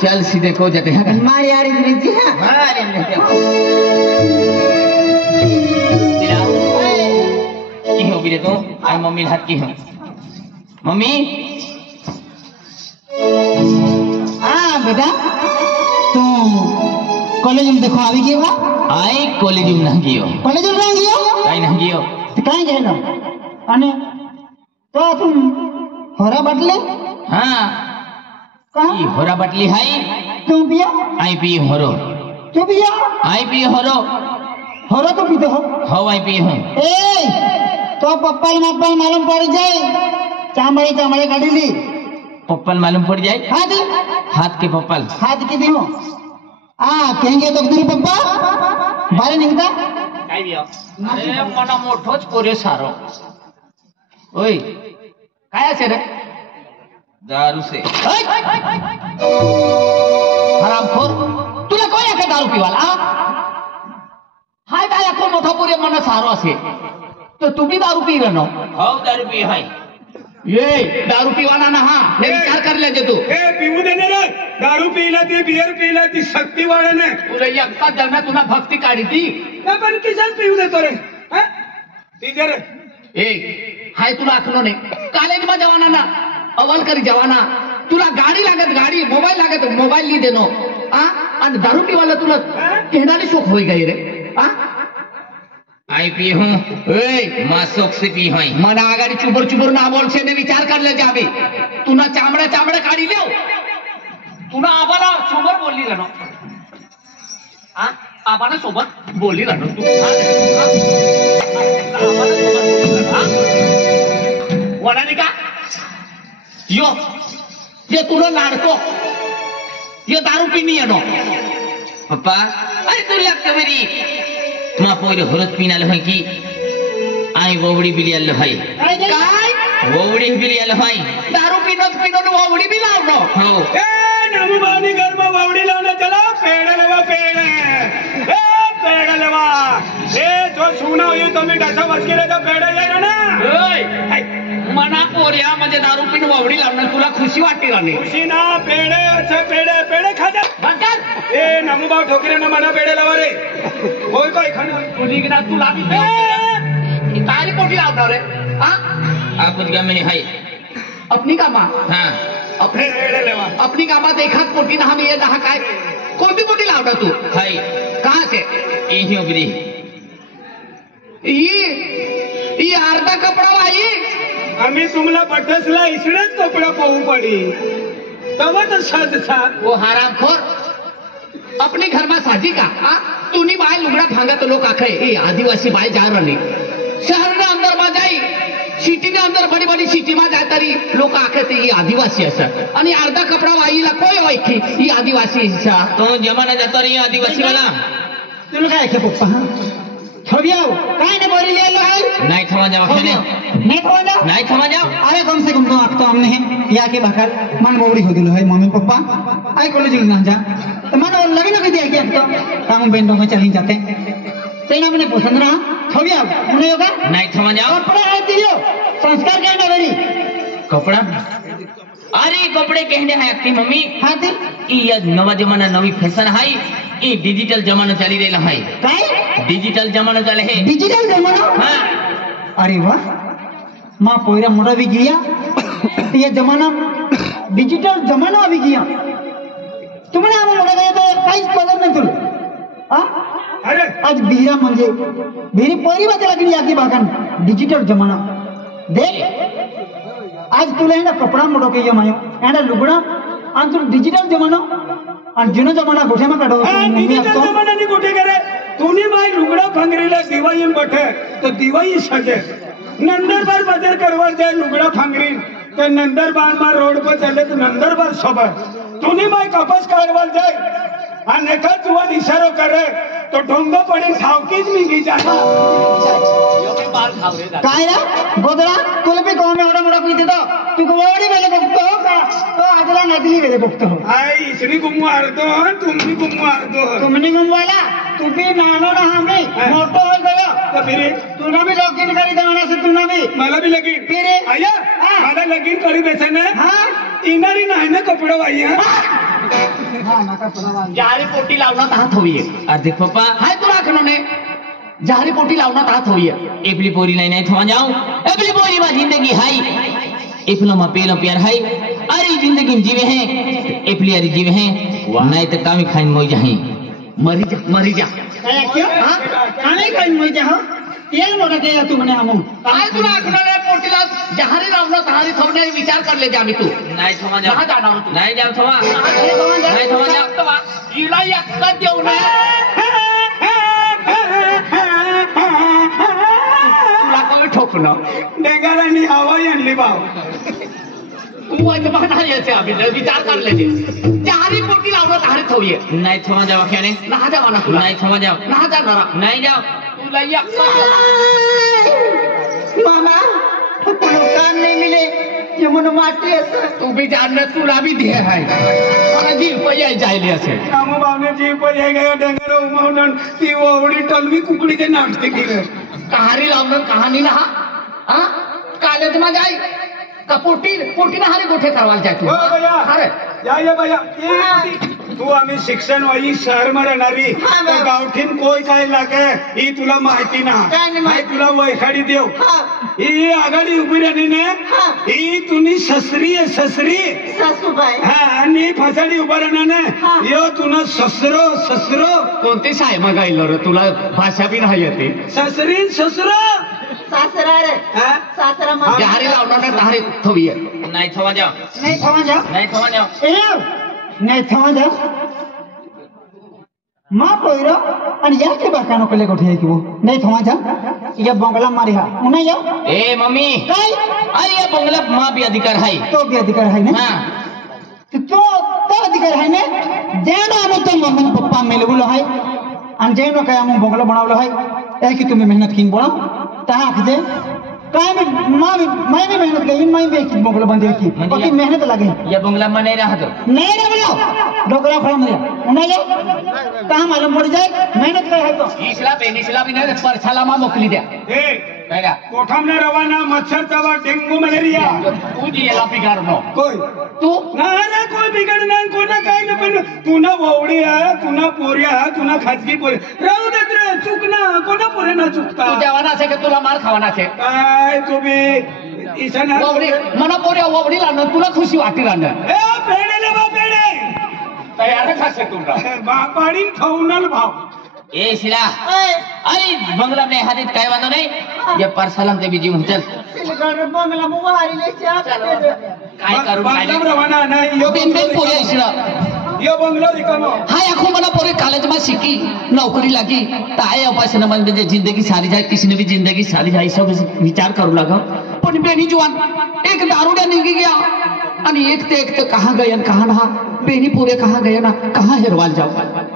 चल सीधे को जाते हैं मार यार इतनी जी की हो भी तो आई मम्मी हाथ की हो मम्मी बेटा तू कॉलेज में देखो अभी की हुआ आई कॉलेज में ना गियो काई ना गियो तो काई गेलो अने तो तुम होरा बटले हां कहां होरा बटली हाई तुम पिया आई पी होरो तू पिया आई पी होरो होरा तो पीते हो आई पी हूं ए तो पप्पल मप्पल मालूम पड़ जाए चामड़े काटी ली पप्पल मालूम पड़ जाए हाथ के पप्पल हाथ की दियो कहेंगे तो तेरी पप्पा बारे निकता काय दियो अरे मना मोठोच कोरे सारो ओय काय असे रे दारू से हरामखोर तुला कोण आहे का दारू पिवाला हाय काय को मोठा पुरे मन सारो असे तो तू भी दारू पी रनो हो दारू पी हाय ये दारू पीवाना ना हा हे विचार कर लेजे तू ए पीऊ दे रे दारू पीला ती बियर पीला ती शक्ती वाढने तुला एकटा जन्म तुला भक्ती काढी ती ना पण किसान पीऊ देतो रे हां ठीक रे ए हाय तुला आखलो नाही कॉलेज में जवाना ना अवल करी जवाना तुला गाडी लागत गाडी मोबाईल ली देनो आणि दारू पीवाला तुला कहनाने शोक होई गई रे आई पी हूं ए मां शोक से पी हई मना आगाड़ी चुबर ना बोल से ने विचार कर ले जाबे तू ना चामड़ा काढी लेव तू ना आबाला सोबर बोलली रनो आबाला सोबत बोलली रनो तू आबाला सोबत बोलली का यो ये तुला लाडको ये दारू पीनी है नो पप्पा अरे तू लगता मेरी मां पोरे हरत पीनाल है की आई वोवडी बिलियाल है काय वोवडी बिलियाल है दारू पीनो वोवडी बिलाव नो हो ए नमबानी घर में वोवडी लावना चला पेड़ लेवा ए जो सुना हुई तुम्ही डाटा बसकी रे पेड़ लेना ना ओय मना पोरिया म्हणजे दारू पिन वोवडी लावणार तुला खुशी वाटते राणी खुशी ना पेड़े अच्छा पेड़े खा जा बंकर ए नमबा ठोकरे ना मना पेड़े लावा रे कोई कोई खाना तुझी ना तुला भी तारी पोटी लावणार रे आप कुछ गम नहीं है अपनी कामा हां अपने पेड़े लेवा अपनी कामा देखत पोटी ना हम ये दहा काय कोणती पोटी लावणार तू हाय कहां से यही उगरी ये अर्धा कपड़ा वाई आम्ही तुम्हाला पठसला इसडेच कपडा पाहू पडी तवत साधसा वो हरामखोर अपने घर में साजी का तूनी बाय लुगड़ा भांगा तो लोग आखे ये आदिवासी बाय जा रही शहर ने अंदर में जाई सिटी ने अंदर बड़ी सिटी में जाता रही लोग आखे थे ये आदिवासी असं आणि अर्धा कपड़ा वाईला कोई ओळखी ये आदिवासी असा तो जमाना जाता रही आदिवासी वाला तुला काय के पप्पा छोड़ियो काय ने बोली ले लो है नहीं थमा जाओ नहीं थमा जाओ अरे कम से कम तो आप तो हमने है या के बकल मन बोड़ी हो दिलो है मम्मी पापा आई कॉलेज ना जा तो मन और लगे ना भी दे के तो काम बेंडो में चली जाते तेना अपने पसंद रहा छोड़ियो नहीं होगा नहीं थमा जाओ कपड़ा है दियो संस्कार क्या ना मेरी कपड़ा अरे कपड़े कहने हैं आपकी मम्मी हां दी ये नवा जमाना नवी फैशन है ये डिजिटल जमाना चली रहेला है काय डिजिटल जमाना चले है डिजिटल जमाना हां अरे वाह मां पोयरा मोड़ा भी गया ये जमाना डिजिटल जमाना भी गया तुमने आम मोड़ा गया तो काहीच पगार नाही तुला अरे आज बिरा म्हणजे बिरी पोरी बात लागली आकी बागन डिजिटल जमाना देख आज तुला है ना कपड़ा मोड़ो के ये मायो है ना लुगड़ा आणि तू डिजिटल जमाना आणि जुना जमाना गोठे में काढो डिजिटल जमाना नहीं गोठे करे तूने भाई लुगड़ा फंगरीला दिवाई बैठे तो दिवाई सजे नंदरबार बाजार करवा जाए लुगड़ा फंगरी तो नंदरबार में रोड पर चले तो नंदरबार सबर तूने भाई कपास काढवा जाए आणि एका तुवा इशारो करे तो ढोंगा पडे ठावकीच मिगी जाता काय रे गोदरा तुला पे कौन एवढा मोठा पीते तो तू गोवाडी वेले बघतो का तो आजला नदली वेले बघतो आई इसनी गुमू आरतो तुम्ही गुमू आरतो तुमने गुमवाला तू भी नानो ना हमें मोटो हो गयो तो फिर तूने भी लॉगिन करी देवाना से तूने भी मला भी लगीन फिर आया मला लगीन करी देसे ने हां इनारी नाही ना कपडा वाई हां हा नाका पडावा जहारी पोटी लावण्यात हात होईये अरे देख पप्पा हाय तुला खनोने जहारी पोटी लावण्यात हात होईये एपली पोरी नहीं थमा जाऊं एपली पोरी में जिंदगी हाई एपलो में पेलो प्यार हाई अरे जिंदगी में जीवे हैं एपली अरे जीवे हैं नहीं तो कामी खाइन मोई जाही मरी जा काय क्यों हां काने काय मोय जा तेल मोठा के तू म्हणे हमू काय तुला खनोने पोटी लाव जहारी लावण्यात हारी थोडे विचार कर ले जा मी तू नहीं थमा जाऊं कहां जाना तू नहीं जाऊं थमा नाही थमा जा इला एकदा देऊ ना तुला कोण ठोकणं डेंगारांनी हवाई आणली भाव तू आज बघणार याचे आम्ही विचार कर ले जहारी पोटी लावण्यात हारी थोडे नहीं थमा जाओ क्या नहीं ना जा मला तुला नहीं थमा जाओ ना जाणार नहीं जाओ तुला एकदा मामा तुला काम नाही मिले ये मन माटी असं तू भी जानना तुला भी ध्येय आहे मला जी रुपये जायले असेल रामू भावने जी पण हे गयो डेंगर उमावून ती ओवडी टलवी कुकडीचे नाटते केलं कहारी लावणं कहाणी ना हा कालेज मध्ये जाय का पोटी ना हारी गोठे करवायला जाय तू हो भैया अरे या भैया तू आम्ही शिक्षण वाई शहर मध्ये राहणारी हा, तर गावठीन कोय काय लागे ही तुला माहिती ना काय नाही माहिती. तुला वैखाडी देव हा ही आघाडी उभी राहिली ने हा. ही तुम्ही ससरी आहे ससरी सासूबाई हा आणि फसाडी उभा राहणार ने हा. यो तुला ससरो कोणती साय मग गायलो रे तुला भाषा बी नाही येते ससरी ससरो सासरा रे हा? सासरा मा जहारी लावणं हारी थोडी नहीं थमा जाओ नाही थमा जा नहीं थमा जाओ ए नाही थमा जा मा पोइरो आणि या के बाकानो कले गोठे की वो नाही थमा जा ये बंगला मारी हा उन्हें जाओ ए मम्मी काय अरे ये बंगला माँ भी अधिकार है तो भी अधिकार है ना हाँ तो अधिकार है ना जेनो आम तो मम्मी पप्पा मिलबुलो है आणि जेनो काय आम बंगला बनावलो है ए की तुम्ही मेहनत किन बनाओ ता खजे काय मैं भी मेहनत करी मैं भी एक बंगला बंदे की बाकी मेहनत लगे ये बंगला में नहीं रहा तो नहीं रे बोलो डोकरा खड़ा मेरा उन्हें जाओ कहां मालूम पड़ जाए मेहनत कर है तो इसला बेनिसला भी नाही परछाला मा मोकली द्या हे काय द्या कोठामने रवाना मच्छर चावा डेंगू मलेरिया तू जी याला बिगाडनो कोय तू नाही कोई बिघड नाही कोणा काय नाही पण तुना ववडी आहे तुना पोरी आहे तुना खाजगी पोरी राहू देत रे चुकना कोणा पोरे ना चुकता तू जेवणा असे की तुला मार खावाना असे काय तुम्ही ईशान ववडी मना पोऱ्या ववडी लावणं तुला खुशी वाटी राहणं ए पेडे ले बा पेडे तयार खासे तुला बापाडीन खाऊनल भाव ए शिला अरे बंगला में हादित काय वांदो नहीं ये परसालम ते बीजी चल सिलगढ़ बंगला मुवारी ले जा काय करू काय बांधव रवाना नाही यो बिन बिन पोऱ्या इसला यो बंगला रिकामो हाय आखो मना पोरे कॉलेज में सीखी नौकरी लगी ताय उपासना मन में जिंदगी सारी जाए किसी ने भी जिंदगी सारी जाए सब विचार करू लगा पण बेनी जुवान एक दारूड्या निघी गया आणि एक ते कहाँ गए न कहाँ ना बेनी पोरे कहाँ गए ना कहाँ हेरवाल जाओ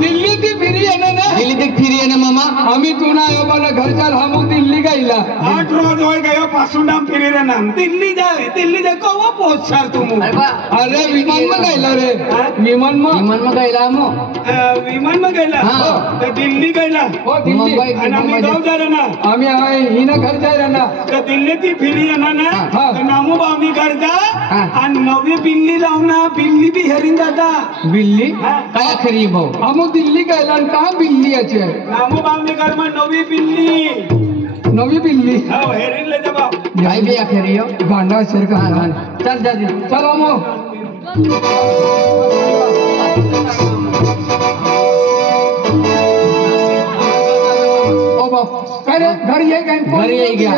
दिल्ली ती फिरी येणे ना दिल्ली तक फिरी है ना मामा आम्ही तुना योबाला घर चाल हम दिल्ली गईला 8 रोज होय गयो पासून हम फिरी रे नाम दिल्ली जाए कवा पोहोचणार तुम अरे विमान में गईला रे विमान में गईला मो विमान में गईला हाँ. तर दिल्ली गईला हो दिल्ली आणि आम्ही गाव जा रे ना आम्ही आहे हिना घर जाय रे ना तर दिल्ली ती फिरी येणार ना हा. तर नामू बामी घर जा हा. आणि नवी बिल्ली लावना बिल्ली बी हेरिन जाता बिल्ली काय खरी भाऊ हम दिल्ली गईला आणि कहाँ बिल्ली अच्छे नामू बामी घर में नवी बिल्ली नवी बिल्ली हो हेरिन ले जा काय बी आखरी हो गांडा शेर का चल जा दे चल हमो ओ बाप काय रे घर ये गए घर ये गया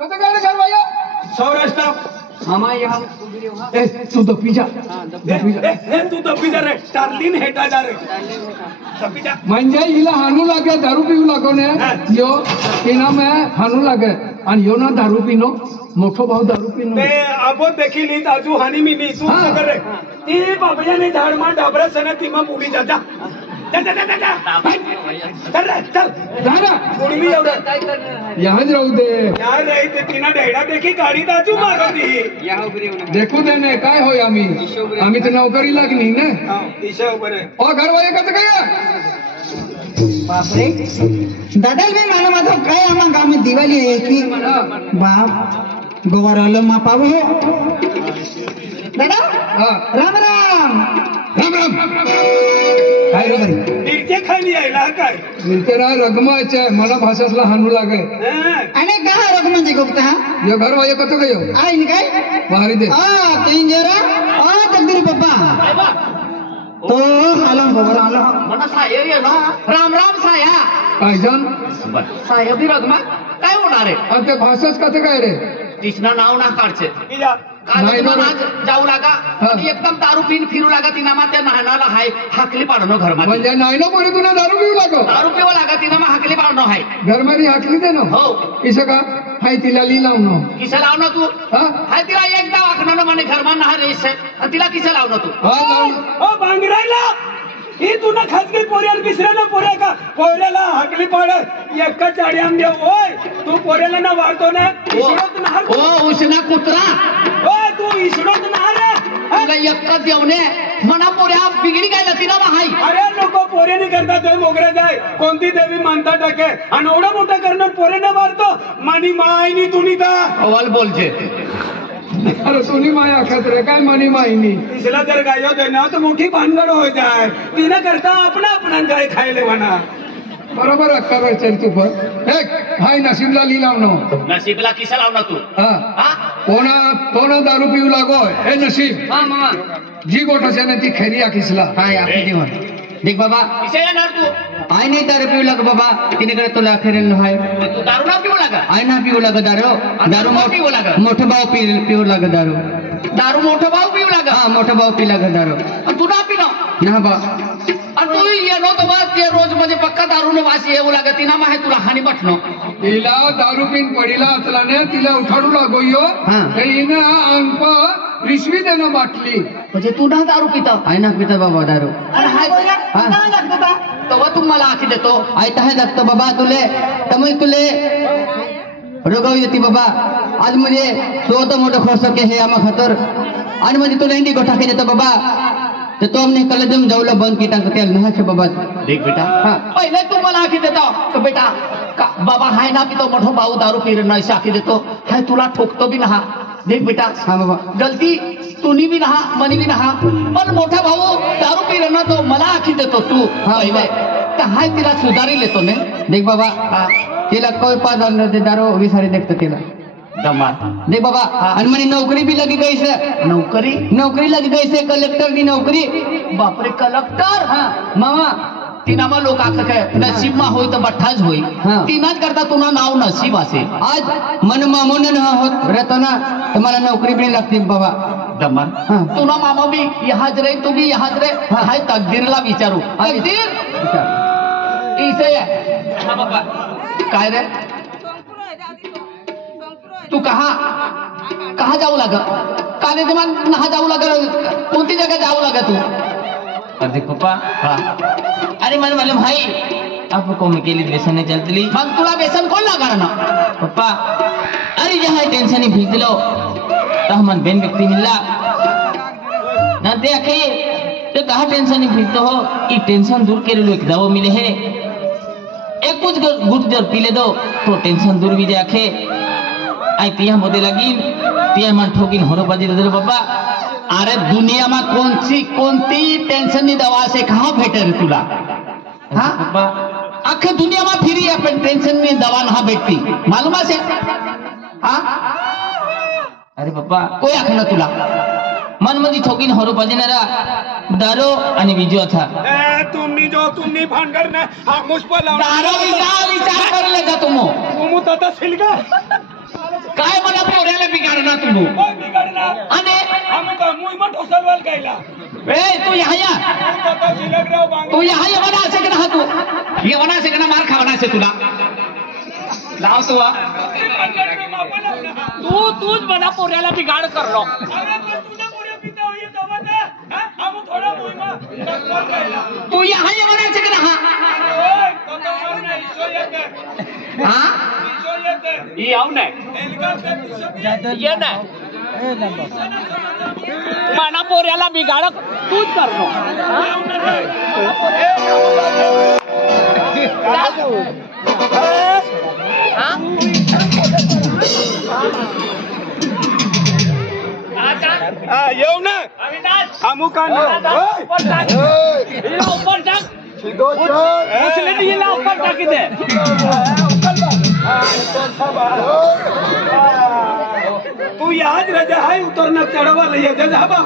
कसं काय रे घर भैया सौराष्ट्र मामा यहाँ ए तू तो पिजा तू दबी जा रे स्टार्लिन हेटा जा रे दबी जा म्हणजे हिला हाणू लागे दारू पिऊ लागो ने यो तिना में हाणू लागे आणि यो ना दारू पिनो मोठो भाऊ दारू पिनो ते आपण देखील आजू हानी मी नी तू हा. कर रे ती बाबयाने झाड मा डाबरा सना ती मा पुढी जा जा जा जा जा जा चल रे चल जा ना पुढी मी एवढं यहां राहू दे यार रे ते तिना डेडा देखी गाडी दाजू मारती देखू दे ने काय होय आम्ही तर नोकरी लागली ना हा ईशा उभं रे ओ घर वाले कसं काय बापरे दादा बी मला माझं काय आम्हा गावात दिवाळी आहे की बाप गोवाराला मापाव दादा हा राम राम राम राम काय रे बाई मिरच्या खाली यायला काय मिरतेरा रगमाच मला भाषासला हानू लागे आणि का रकमांची गोपता हा यो घर वायो कतो गयो आहे नि काय बाहरी दे तीन जरा तकदीर पप्पा तो आलो खबर आलो म्हणा साहेब ये ना राम राम साया काय जान साहेब ही रगमा काय होणार आहे आणि ते भाषाच कथे काय रे तिसना नाव ना काढचे इजा काल नाही ना तुम्हाला रे. आज जाऊ लागा आणि एकदम दारू पिन फिरू लागा तिना मा त्या नानाला हाय हाकली पाडणं घरमध्ये म्हणजे नाही ना पोरी तुला दारू पिऊ लागो दारू पिवा लागा तिना मा हाकली पाडणं हाय घरमध्ये हाकली दे ना हो किस का हाय तिला ली लावणं किसे लाव ना तू हा हाय तिला एकदा वाकणं म्हणे घरमा ना रेस आहे आणि तिला किसे लाव ना तू हा लावणं ओ भांगरायला ही तुला खाजगी पोऱ्याला बिसऱ्याला पोऱ्या का पोऱ्याला हाकली पाड एका चाड्याम देव ओय तू पोऱ्याला ना वाढतो ना इसडत नार ओ उष्णा कुत्रा ओय तू इसडत नार तुला एकच देवने मना पोऱ्या बिगडी काय तिला मा हाय अरे लोक पोऱ्याने करतात ते मोगरे जाय कोणती देवी मानता टाके आणि एवढा मोठा करणार पोऱ्याने मारतो मानी मायनी तुनी का अवल बोलचे अरे सोनी माया खात रे काय मनी मायनी तिसला जर गायो देणार तर मोठी भानगड होय जाय तिने करता आपणा गाय खायले म्हणा बरोबर अक्का चल तू पण एक हाय नसीबला ली लावणं नसीबला किसे लाव ना तू हा हा कोणा दारू पिऊ लागो हे नसीब हा मामा जी गोठाच्या ती खैरी आखिसला हाय आपली देवा देख बाबा किसे येणार तू आय नाही दारू पिऊ लाग बाबा तिने कडे तुला अखेरेल हाय तू दारू ना पिऊ लागा आय ना पिऊ लाग दारू दारू मग पिऊ लागा मोठं भाऊ पिऊ लाग दारू दारू मोठं भाऊ पिऊ लागा हा मोठं भाऊ पी लाग दारू आणि तू ना पिणं ना बा आणि तू ये नो तो बस ते रोज म्हणजे पक्का दारू वास येऊ लागत तिना माहे तुला हानी बटणं तिला दारू पिन पडीला असला ने तिला उठाडू लागो यो हा. हिनं अंक रिश्वी देणं बाटली म्हणजे तू ना दारू पिता आय ना पिता बाबा दारू अरे हाय काय लागतो का तेव्हा तू मला आखी देतो आय तहाय लागतो बाबा तुले तमुय तुले रोगाव येते बाबा आज म्हणजे स्वतः मोठं खर्च के हे आम्हा खातर आणि म्हणजे तुला इंडी गोठा के देतो बाबा तर तो हमने कल जम जाऊला बंद की टाक तेल नहा बाबा देख बेटा हा. पहिले तू मला आखी देतो का बेटा का बाबा हाय ना पितो मोठो भाऊ दारू पिरण नाही आखी देतो हाय तुला ठोकतो बी नहा देख बेटा हा बाबा गलती तुनी बी नहा मनी बी नहा पण मोठा भाऊ दारू पिरण तो मला आखी देतो तू हा, पहिले तर हाय तिला सुधारी लेतो ने देख बाबा हा तिला कोई पाच ते दारू विसारी देखतो तिला दमा देख बाबा आणि म्हणे नोकरी भी लगी गई से नौकरी लगी गई से कलेक्टर की नौकरी बापरे कलेक्टर हा मामा तिनामा लोक आख काय नसीब मा होई तर बठ्ठाच होई हा. तिनाच करता तुना नाव नसीब असेल आज मन मामून न होत रहतो ना तर मला नोकरी भी लागते बाबा दमन हा. तुना मामा भी यहाच रे तू भी यहाच रे हाय तकदीरला विचारू हा. तकदीर इसे हा बाबा काय रे तू कहा जाऊ लाग कॉलेज में नहा जाऊ लाग कोणती जगह जाऊ लाग तू अरे पप्पा हाँ अरे मन मालूम भाई आपको मैं के लिए व्यसन नहीं चलती मग तुला व्यसन कोण लागा ना पप्पा अरे जहाँ टेंशन ही भेज लो तो हम बेन व्यक्ति मिलला ना देखे तो कहा टेंशन ही भेजते हो ये टेंशन दूर के लिए एक दवा मिले है एक कुछ गुट जब पी ले दो तो टेंशन दूर भी जाके आई पिया मोदे लगी पिया मन ठोकिन होरो बाजी दे बाबा अरे दुनिया में कोणती टेंशन नी दवा से कहा भेटे रे तुला हाँ पप्पा अख्खे दुनिया में फिरी अपन टेंशन नी दवा ना भेटती मालूम आहे हाँ अरे पप्पा कोई आख ना तुला मन मध्ये ठोकीन होरो बाजीनारा दारो आणि विजय था तुम्ही भानगड ना हा मुष्प दारो विचार कर ले जा तुम तथा सिलगा काय मला पोऱ्याला बिगाडणार तुम्ही बिघडणार आणि आमका मुईमा ठोसलवाल कायला ए तू या तथा सिलगराव बांग तू यहाँ येवना असे की ना तू येवना असे की ना मार खावना असे तुला लाव सुवा तूच मला पोऱ्याला बिगाड करलो तू यहाँ येवना असे की ना हाँ ये आव नाही ये नाही मना पोऱ्याला बिगाड तूच करलो हा येऊ ना अविनाश अमुका ना ऊपर टाक हिला ऊपर टाक उचलनी हिला ऊपर टाकी दे तू याद रजा है उतरना चढ़वा रही है जाबा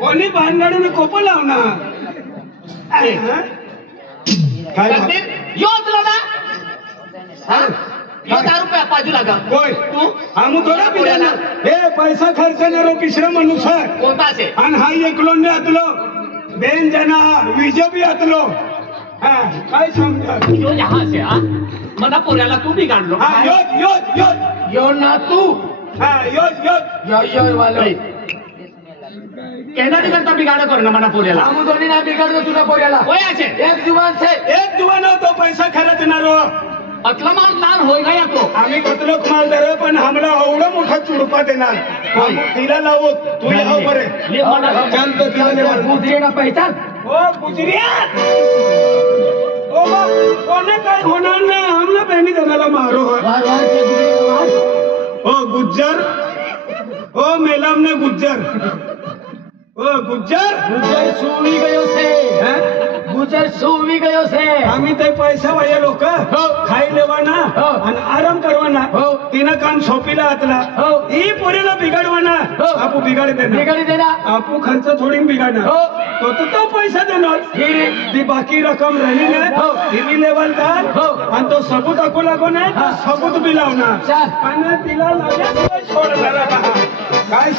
कोणी भानगडीने कोप लावना काय यो उचलो ना हा यो दारू पे बाजूला का होय तू आम्ही थोडा पिल्याला हे पैसा खर्चणारो पिसरा मनुष्य आहे. कोणताच आहे आणि हा एकलोंडे आतलो बेन जना विजय आतलो हा काय समजा यो यहाँ से हा मना पोऱ्याला तू बिघाडलो हा योज यो ना तू हा योज यो वालो केना करता बिघाड करणं मना पोऱ्याला आम्ही दोन्ही ना बिघडलो तुला पोऱ्याला होयाचे एक जुबान से एक दुवानो तो पैसा खर्चणारो अतला माल नान होय का तो आम्ही कतलोक मालदार पण आम्हाला एवढा मोठा चुडपा देणार तिला लावू तू लाव बरे ये मना चाल तो तिला देणार गुजरेना पहचान ओ गुजरिया ओ बा कोने काय होणार ना हमला बहिणी जणाला मारो वार वार के गुजरेना वार ओ गुज्जर ओ मेलाम ने गुज्जर ओ गुज्जर गुजर सूवी गयो से हैं? गुजर सूवी गयो से आम्ही ते पैसा वाया लोक हो. खाई लेवाना हो. आणि आराम करवाना हो. तिनं काम सोपीला आतला हो. ही पोरीला बिघडवाना हो. आपू बिघाड देणार बिगड़ी देना आपू खर्च थोडी बिघडणार हो. तो पैसा देणार फिर ती बाकी रक्कम राहिली नाही हो. ती लेवल का हो. आणि तो सबूत दाखवू लागो नाही हा. सबूत बी लावणार चाल. आणि तिला लागेल सोडणार काय